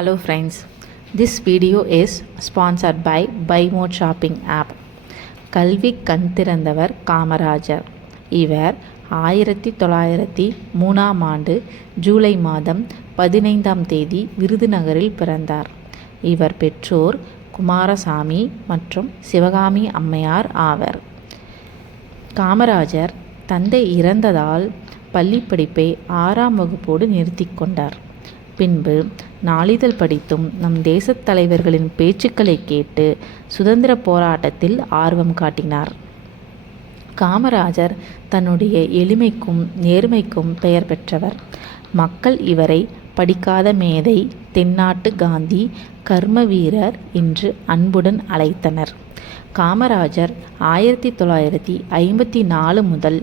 Hello friends, this video is sponsored by Buy More Shopping app. கல்வி கண் திறந்தவர் காமராஜர். இவர் 1903ஆம் ஆண்டு ஜூலை மாதம் 15ஆம் தேதி விருதுநகரில் பிறந்தார். இவர் பெற்றோர் குமாரசாமி மற்றும் சிவகாமி அம்மையார் ஆவர். காமராஜர் தந்தை இறந்ததால் பள்ளி படிப்பை 6ஆம் வகுப்போடு நிறுத்தி கொண்டார். பின்பு நாளிதழ் படித்தும் நம் தேசத் தலைவர்களின் பேச்சுக்களை கேட்டு சுதந்திர போராட்டத்தில் ஆர்வம் காட்டினார். காமராஜர் தன்னுடைய எளிமைக்கும் நேர்மைக்கும் பெயர் பெற்றவர். மக்கள் இவரை படிக்காத மேதை, தென்னாட்டு காந்தி, கர்ம வீரர் என்று அன்புடன் அழைத்தனர். காமராஜர் 1954 முதல்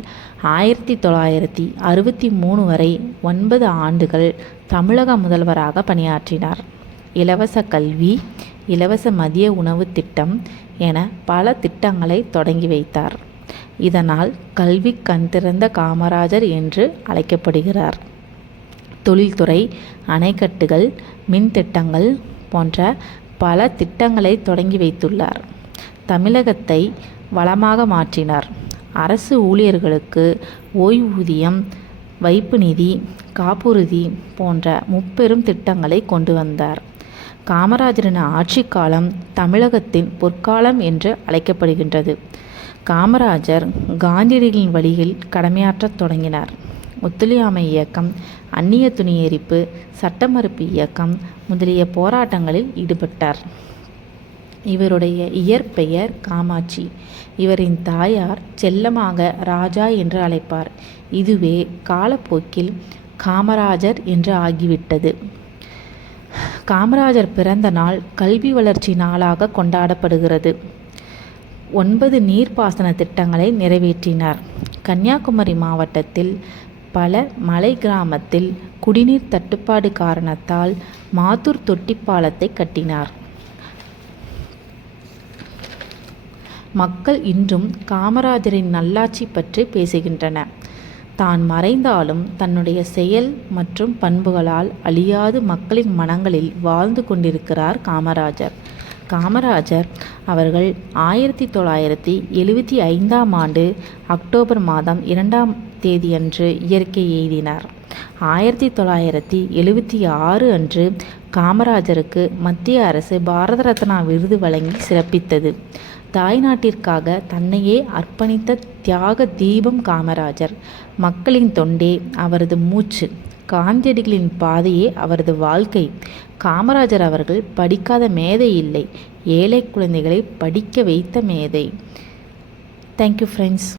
1963 வரை 9 ஆண்டுகள் தமிழக முதல்வராக பணியாற்றினார். இலவச கல்வி, இலவச மதிய உணவு திட்டம் என பல திட்டங்களை தொடங்கி வைத்தார். இதனால் கல்வி கண் திறந்த காமராஜர் என்று அழைக்கப்படுகிறார். தொழில்துறை, அணைக்கட்டுகள், மின் திட்டங்கள் போன்ற பல திட்டங்களை தொடங்கி வைத்துள்ளார். தமிழகத்தை வளமாக மாற்றினார். அரசு ஊழியர்களுக்கு ஓய்வூதியம், வைப்பு நிதி, காப்புறுதி போன்ற முப்பெரும் திட்டங்களை கொண்டு வந்தார். காமராஜரின் ஆட்சி காலம் தமிழகத்தின் பொற்காலம் என்று அழைக்கப்படுகின்றது. காமராஜர் காந்தியடிகளின் வழியில் கடமையாற்றத் தொடங்கினார். ஒத்துழையாமை இயக்கம், அந்நிய துணி எரிப்பு, சட்ட மறுப்பு இயக்கம் முதலிய போராட்டங்களில் ஈடுபட்டார். இவருடைய இயற்பெயர் காமாட்சி. இவரின் தாயார் செல்லமாக ராஜா என்று அழைப்பார். இதுவே காலப்போக்கில் காமராஜர் என்று ஆகிவிட்டது. காமராஜர் பிறந்த நாள் கல்வி வளர்ச்சி நாளாக கொண்டாடப்படுகிறது. 9 நீர்ப்பாசன திட்டங்களை நிறைவேற்றினார். கன்னியாகுமரி மாவட்டத்தில் பல மலை கிராமத்தில் குடிநீர் தட்டுப்பாடு காரணத்தால் மாத்தூர் தொட்டி பாலத்தை கட்டினார். மக்கள் இன்றும் காமராஜரின் நல்லாட்சி பற்றி பேசுகின்றனர். தான் மறைந்தாலும் தன்னுடைய செயல் மற்றும் பண்புகளால் அழியாது மக்களின் மனங்களில் வாழ்ந்து கொண்டிருக்கிறார் காமராஜர். காமராஜர் அவர்கள் 1975ஆம் ஆண்டு அக்டோபர் மாதம் 2ஆம் தேதியன்று இயற்கை எய்தினார். 1976 அன்று காமராஜருக்கு மத்திய அரசு பாரத ரத்னா விருது வழங்கி சிறப்பித்தது. தாய்நாட்டிற்காக தன்னையே அர்ப்பணித்த தியாக தீபம் காமராஜர். மக்களின் தொண்டே அவரது மூச்சு. காந்தியடிகளின் பாதையே அவரது வாழ்க்கை. காமராஜர் அவர்கள் படிக்காத மேதை இல்லை, ஏழை குழந்தைகளை படிக்க வைத்த மேதை. Thank you friends.